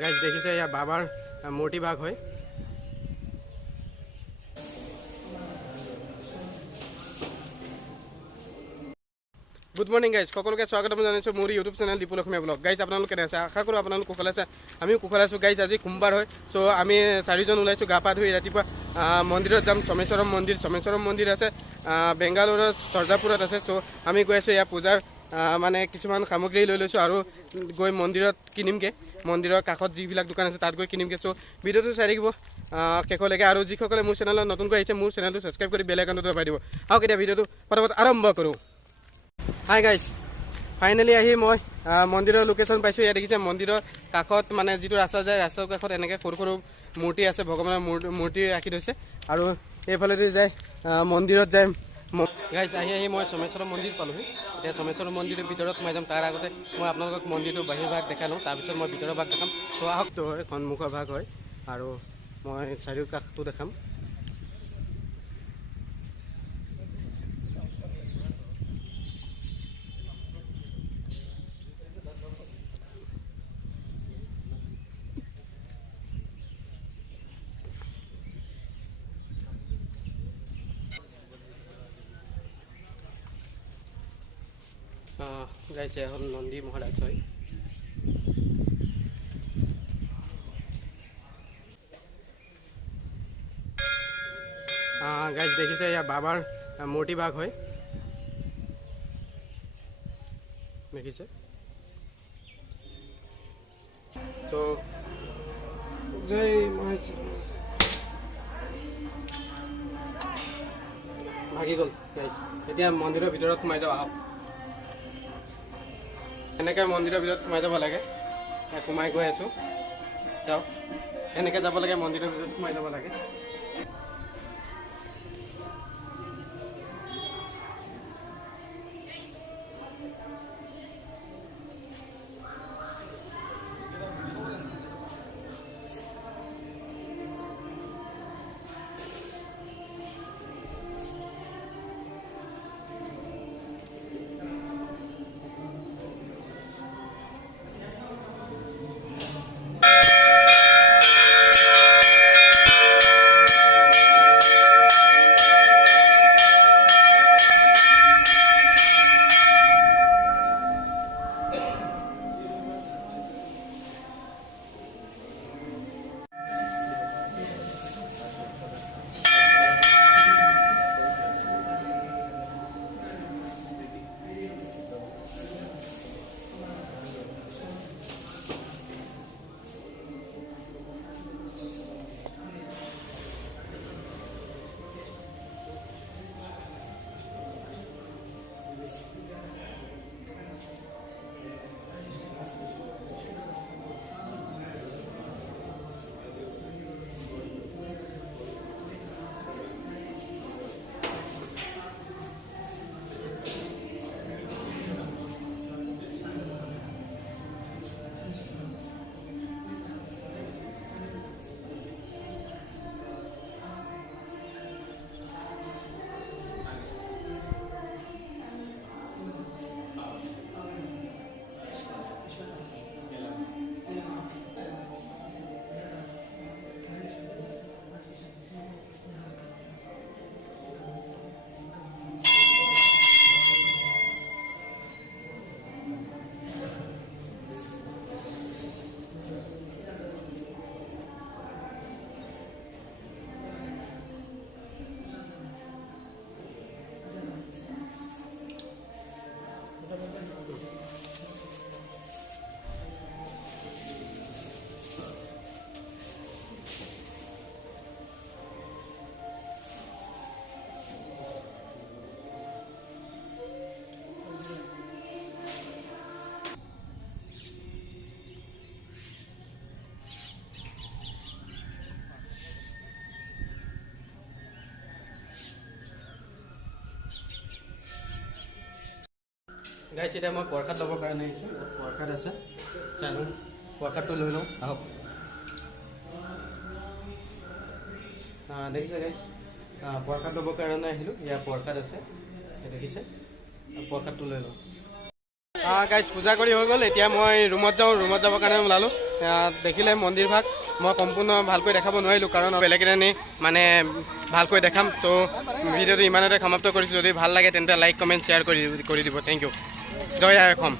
Guys দেখিছে ইয়া বাবাৰ মূৰ্তি ভাগ হয়। গুড মৰ্নিং গাইজ, সকলোকে স্বাগতম জনাইছোঁ মোৰ ইউটিউব চেনেল দীপুল অসমীয়া ব্লগ। গাইজ আপোনালোক কেনে আছে? আশা কৰোঁ আপোনালোক কুশলে আছে, আমিও কুশলে আছোঁ। গাইজ আজি সোমবাৰ হয়, চ' আমি চাৰিজন ওলাইছোঁ গা পা ধুই ৰাতিপুৱা মন্দিৰত যাম। চমেশ্বৰম মন্দিৰ আছে বেংগালুৰুৰ চৰ্জাপুৰত আছে। চ' আমি গৈ আছোঁ ইয়াৰ পূজাৰ মানে কিছুমান সামগ্ৰী লৈ লৈছোঁ আৰু গৈ মন্দিৰত কিনিমগৈ। মন্দিৰৰ কাষত যিবিলাক দোকান আছে তাত গৈ কিনিমগৈ। চ' ভিডিঅ'টো চাই থাকিব শেষলৈকে, আৰু যিসকলে মোৰ চেনেলত নতুনকৈ আহিছে মোৰ চেনেলটো ছাবস্ক্ৰাইব কৰি বেল আইকনটো দবাই দিব। আহক এতিয়া ভিডিঅ'টো পটাপট আৰম্ভ কৰোঁ। হাই গাইজ, ফাইনেলি আহি মই মন্দিৰৰ লোকেশ্যন পাইছোঁ। ইয়াত দেখিছে মন্দিৰৰ কাষত মানে যিটো ৰাস্তা যায়, ৰাস্তাৰ কাষত এনেকৈ সৰু সৰু মূৰ্তি আছে, ভগৱানৰ মূৰ্তি ৰাখি থৈছে। আৰু এইফালেদি যায় মন্দিৰত যায়। গাইজ আহি মই চমেশ্বৰম মন্দিৰ পালোঁহি। এতিয়া চমেশ্বৰম মন্দিৰৰ ভিতৰত সোমাই যাম। তাৰ আগতে মই আপোনালোকক মন্দিৰটো বাহিৰ ভাগ দেখাই লওঁ, তাৰপিছত মই ভিতৰৰ ভাগ দেখাম। ত' আহকটো হয় সন্মুখৰ ভাগ হয় আৰু মই চাৰিও কাষটো দেখাম। গাইছে এখন নন্দী মহাৰাজ হয়। গাইজ দেখিছে ইয়া বাবাৰ মূৰ্তি ভাগ হয়, দেখিছে। চ' জয় ভাগি গ'ল গাইজ। এতিয়া মন্দিৰৰ ভিতৰত সোমাই যাওঁ আহক। এনেকৈ মন্দিৰৰ ভিতৰত সোমাই যাব লাগে। সোমাই গৈ আছোঁ, চাওক এনেকৈ যাব লাগে, মন্দিৰৰ ভিতৰত সোমাই যাব লাগে। গাইছ এতিয়া মই প্ৰসাদ ল'বৰ কাৰণে আহিছোঁ। প্ৰসাদ আছে, চালোঁ প্ৰসাদটো লৈ লওঁ আহক। দেখিছে গাইছ, প্ৰসাদ ল'বৰ কাৰণে আহিলোঁ। ইয়াৰ প্ৰসাদ আছে, দেখিছে, প্ৰসাদটো লৈ লওঁ। গাইছ পূজা কৰি হৈ গ'ল। এতিয়া মই ৰুমত যাওঁ, ৰুমত যাবৰ কাৰণে ওলালোঁ। দেখিলে মন্দিৰভাগ মই সম্পূৰ্ণ ভালকৈ দেখাব নোৱাৰিলোঁ কাৰণ বেলেগ এনে মানে ভালকৈ দেখাম। চ' ভিডিঅ'টো ইমানতে সমাপ্ত কৰিছোঁ। যদি ভাল লাগে তেন্তে লাইক কমেণ্ট শ্বেয়াৰ কৰি দিব। Thank you. জয় আই অসম।